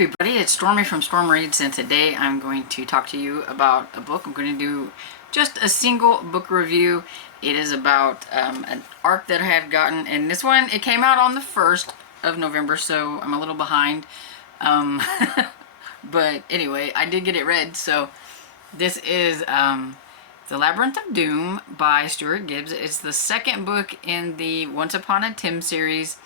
everybody, it's Stormy from Storm Reads, and today I'm going to talk to you about a book. I'm going to do just a single book review. It is about an arc that I have gotten, and this one, it came out on the 1st of November, so I'm a little behind. But anyway, I did get it read, so this is The Labyrinth of Doom by Stuart Gibbs. It's the second book in the Once Upon a Tim series.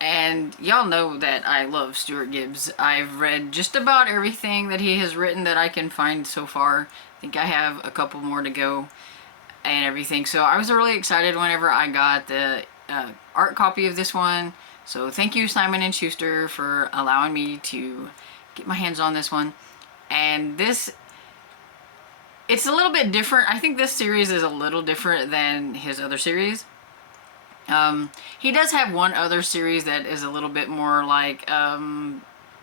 And y'all know that I love Stuart Gibbs. I've read just about everything that he has written that I can find so far. I think I have a couple more to go and everything. So I was really excited whenever I got the art copy of this one. So thank you, Simon & Schuster, for allowing me to get my hands on this one. And this, it's a little bit different. I think this series is a little different than his other series. He does have one other series that is a little bit more like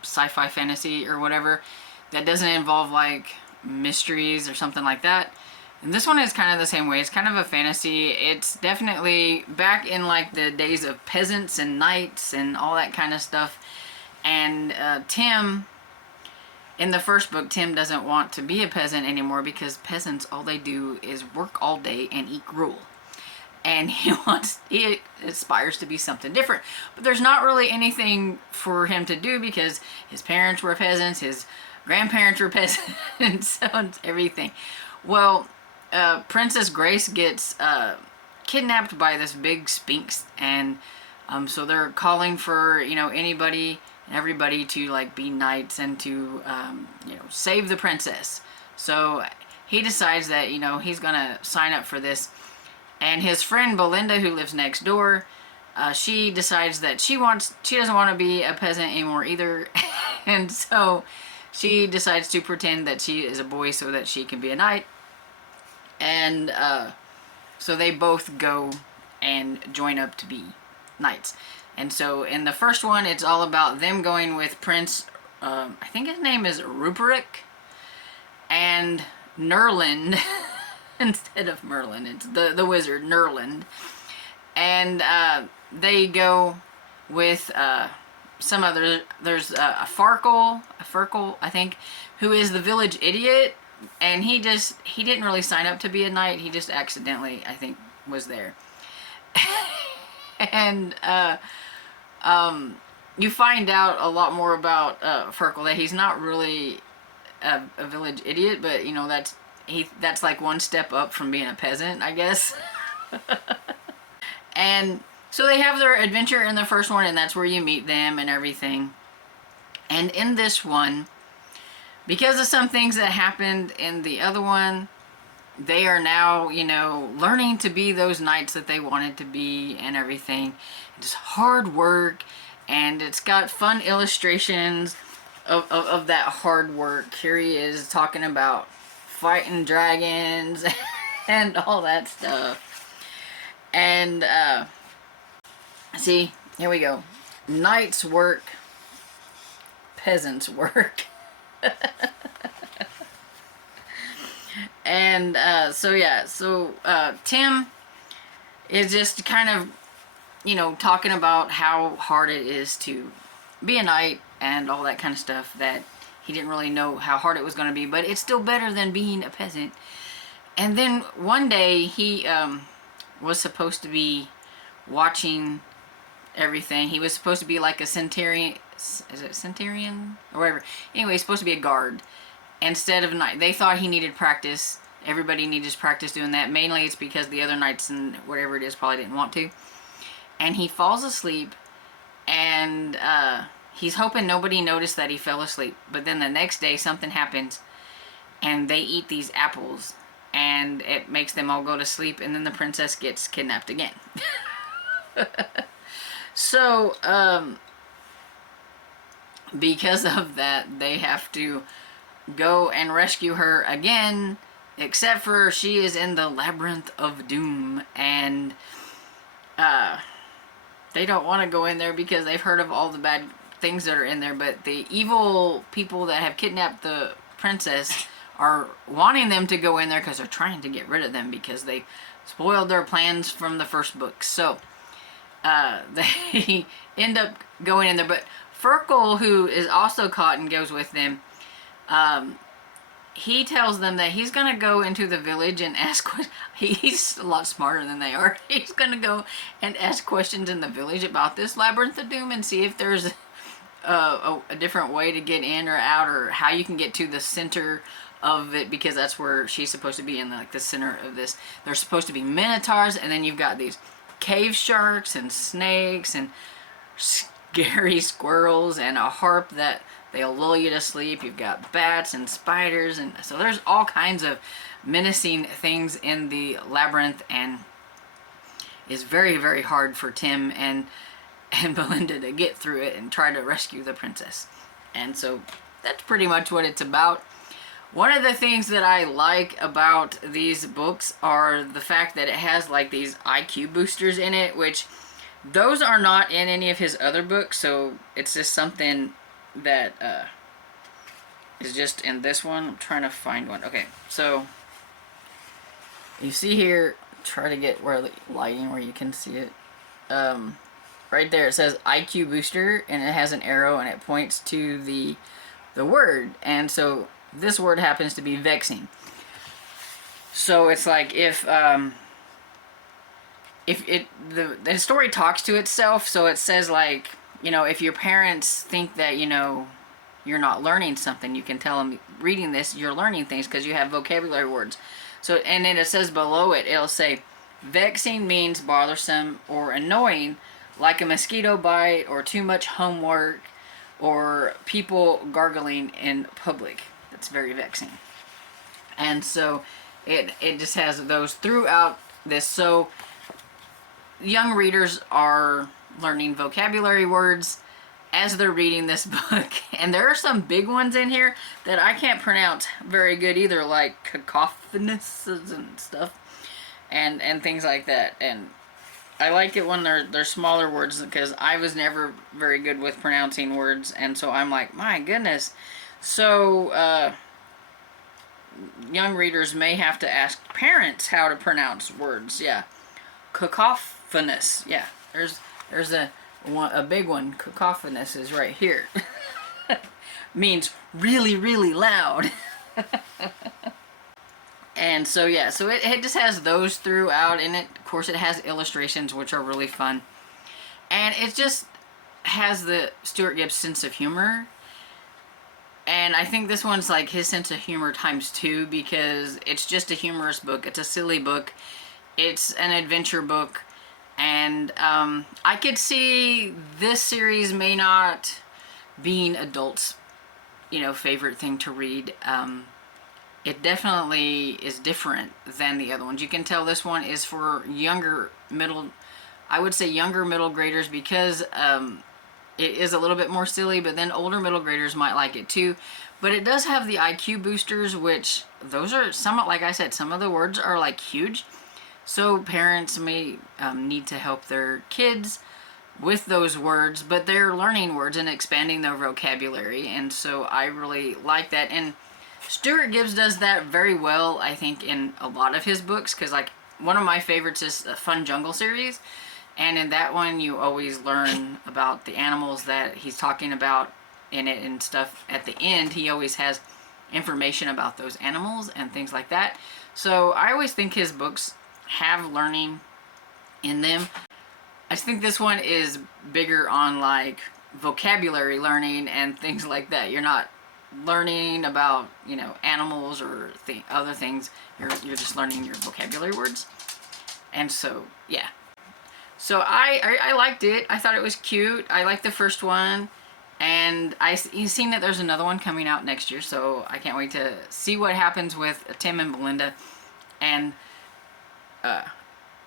sci-fi fantasy or whatever, that doesn't involve like mysteries or something like that. And this one is kind of the same way. It's kind of a fantasy. It's definitely back in like the days of peasants and knights and all that kind of stuff. And Tim, in the first book, Tim doesn't want to be a peasant anymore because peasants, all they do is work all day and eat gruel. And he aspires to be something different. But there's not really anything for him to do because his parents were peasants, his grandparents were peasants, so it's everything. Well, Princess Grace gets kidnapped by this big sphinx, and so they're calling for, you know, anybody and everybody to like be knights and to, you know, save the princess. So he decides that, you know, he's gonna sign up for this. And his friend Belinda, who lives next door, she decides that she doesn't want to be a peasant anymore either. And so she decides to pretend that she is a boy so that she can be a knight. And so they both go and join up to be knights. And so in the first one, it's all about them going with Prince, I think his name is Ruperick, and Nerland. Instead of Merlin, it's the wizard Nerland, and they go with some other. There's a Farkle, I think, who is the village idiot, and he didn't really sign up to be a knight. He just accidentally, I think, was there. And you find out a lot more about Farkle, that he's not really a village idiot, but you know that's like one step up from being a peasant, I guess. And so they have their adventure in the first one, and that's where you meet them and everything. And in this one, because of some things that happened in the other one, they are now, you know, learning to be those knights that they wanted to be and everything. It's hard work, and it's got fun illustrations of that hard work. Here he is talking about fighting dragons and all that stuff. And see, here we go. Knights work, peasants work. And so yeah, so Tim is just kind of, you know, talking about how hard it is to be a knight and all that kind of stuff, that he didn't really know how hard it was going to be, but it's still better than being a peasant. And then one day he was supposed to be watching everything. He was supposed to be like a centurion. Is it centurion? Or whatever. Anyway, he's supposed to be a guard instead of a knight. They thought he needed practice. Everybody needed practice doing that. Mainly it's because the other knights and whatever it is probably didn't want to. And he falls asleep, and he's hoping nobody noticed that he fell asleep. But then the next day something happens, and they eat these apples, and it makes them all go to sleep, and then the princess gets kidnapped again. So because of that, they have to go and rescue her again, except for she is in the Labyrinth of Doom, and they don't want to go in there because they've heard of all the bad things that are in there. But the evil people that have kidnapped the princess are wanting them to go in there because they're trying to get rid of them because they spoiled their plans from the first book. So they end up going in there. But Ferkel, who is also caught and goes with them, he tells them that he's going to go into the village and ask he's a lot smarter than they are. He's going to go and ask questions in the village about this Labyrinth of Doom and see if there's a different way to get in or out, or how you can get to the center of it, because that's where she's supposed to be, in like the center of this. There's supposed to be minotaurs, and then you've got these cave sharks and snakes and scary squirrels and a harp that they'll lull you to sleep. You've got bats and spiders, and so there's all kinds of menacing things in the labyrinth, and it's very, very hard for Tim and Belinda to get through it and try to rescue the princess. And so that's pretty much what it's about. One of the things that I like about these books are the fact that it has like these IQ boosters in it, which those are not in any of his other books, so it's just something that is just in this one. I'm trying to find one. Okay, so you see here, try to get where the lighting where you can see it. Right there it says IQ booster, and it has an arrow and it points to the word, and so this word happens to be vexing. So it's like if the story talks to itself, so it says like, you know, if your parents think that, you know, you're not learning something, you can tell them reading this you're learning things because you have vocabulary words. So, and then it says below it, it'll say vexing means bothersome or annoying, like a mosquito bite or too much homework or people gargling in public. That's very vexing. And so it just has those throughout this. So young readers are learning vocabulary words as they're reading this book, and there are some big ones in here that I can't pronounce very good either, like cacophonous and stuff and things like that. And I like it when they're smaller words, because I was never very good with pronouncing words, and so I'm like, my goodness. So young readers may have to ask parents how to pronounce words. Yeah, cacophonous. Yeah, there's a big one. Cacophonous is right here. Means really, really loud. And so yeah, so it just has those throughout, and it, of course, it has illustrations which are really fun, and it just has the Stuart Gibbs sense of humor. And I think this one's like his sense of humor times 2, because it's just a humorous book. It's a silly book. It's an adventure book. And I could see this series may not being adults, you know, favorite thing to read. It definitely is different than the other ones. You can tell this one is for younger middle graders, because it is a little bit more silly, but then older middle graders might like it too. But it does have the IQ boosters, which those are somewhat, like I said, some of the words are like huge. So parents may need to help their kids with those words, but they're learning words and expanding their vocabulary. And so I really like that. And Stuart Gibbs does that very well, I think, in a lot of his books, because like one of my favorites is the Fun Jungle series. And in that one, you always learn about the animals that he's talking about in it and stuff. At the end, he always has information about those animals and things like that. So I always think his books have learning in them. I think this one is bigger on like vocabulary learning and things like that. You're not learning about, you know, animals or other things. You're just learning your vocabulary words. And so yeah. So I liked it. I thought it was cute. I liked the first one, and you've seen that there's another one coming out next year, so I can't wait to see what happens with Tim and Belinda. And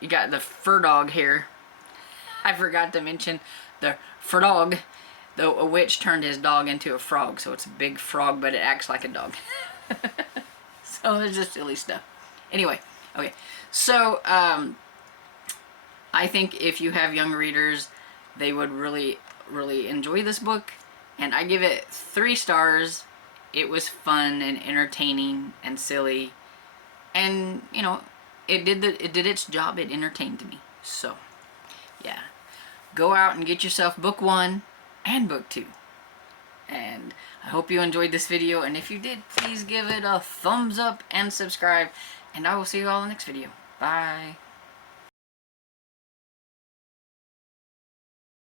you got the fur dog here. I forgot to mention the fur dog. A witch turned his dog into a frog, so it's a big frog, but it acts like a dog. So there's just silly stuff. Anyway, okay. So I think if you have young readers, they would really, really enjoy this book. And I give it 3 stars. It was fun and entertaining and silly. And, you know, it did its job. It entertained me. So, yeah. Go out and get yourself book 1 and book 2. And I hope you enjoyed this video, and if you did, please give it a thumbs up and subscribe, and I will see you all in the next video. Bye.